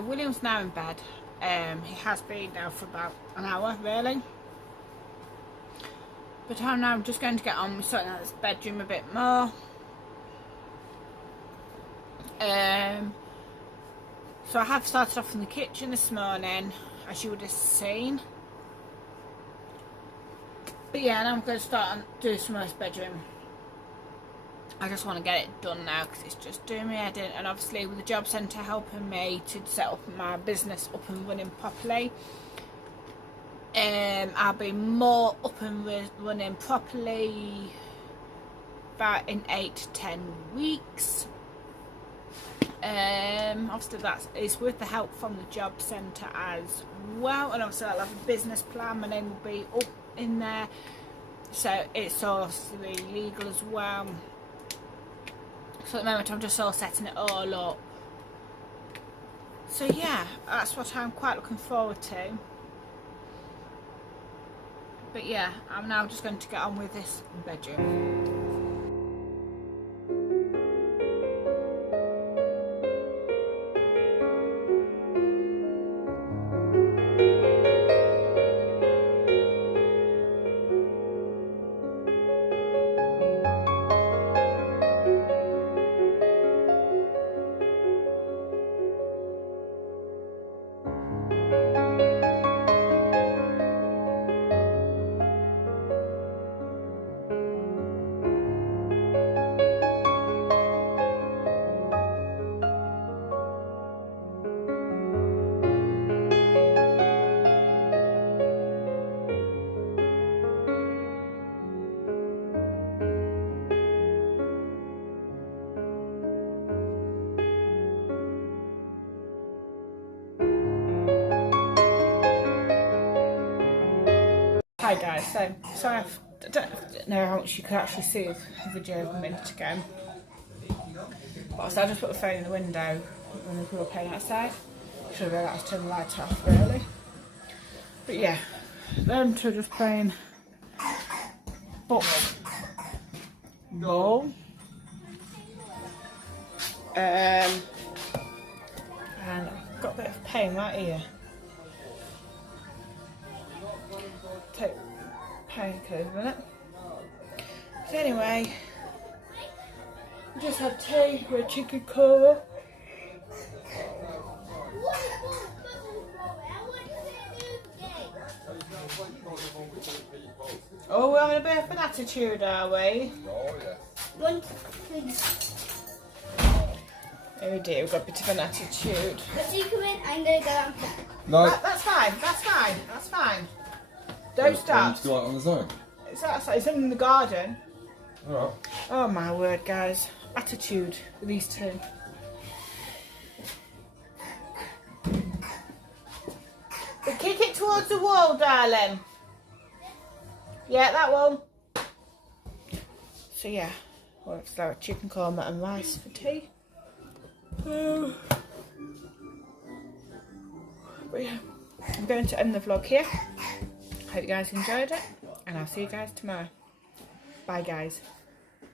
so William's now in bed. He has been now for about an hour, really. But I'm now just going to get on with sorting out this bedroom a bit more. So I have started off in the kitchen this morning, as you would have seen. But yeah, now I'm going to start on doing some of this bedroom. I just want to get it done now because it's just doing me head in. And obviously with the job centre helping me to set up my business up and running properly, I'll be more up and running properly about in 8 to 10 weeks. Obviously that is with the help from the job centre as well, and obviously I'll have a business plan. My name will be up in there, so it's obviously legal as well. So at the moment I'm just all setting it all up. So yeah, that's what I'm quite looking forward to. But yeah, I'm now just going to get on with this bedroom. Hi guys, so sorry I don't know how much you could actually see of the video a minute ago. But so I just put the phone in the window when we were playing outside. Should have realised to turn the light off really. But yeah, them two are just playing ball. And I've got a bit of pain right here. Take painkillers a minute. So anyway, we just had tea with chicken curry. Oh, we're having a bit of an attitude, are we? Oh yeah. Oh dear, we've got a bit of an attitude. Let's you come in, I'm going to go down. No. That's fine, that's fine, that's fine. Don't start. Do you like on the zone? It's outside, it's in the garden. Alright. Oh my word, guys. Attitude with these two. But kick it towards the wall, darling. Yeah, that one. So yeah, we'll have to have chicken korma and rice for tea. But yeah, I'm going to end the vlog here. Hope you guys enjoyed it, and I'll see you guys tomorrow. Bye guys.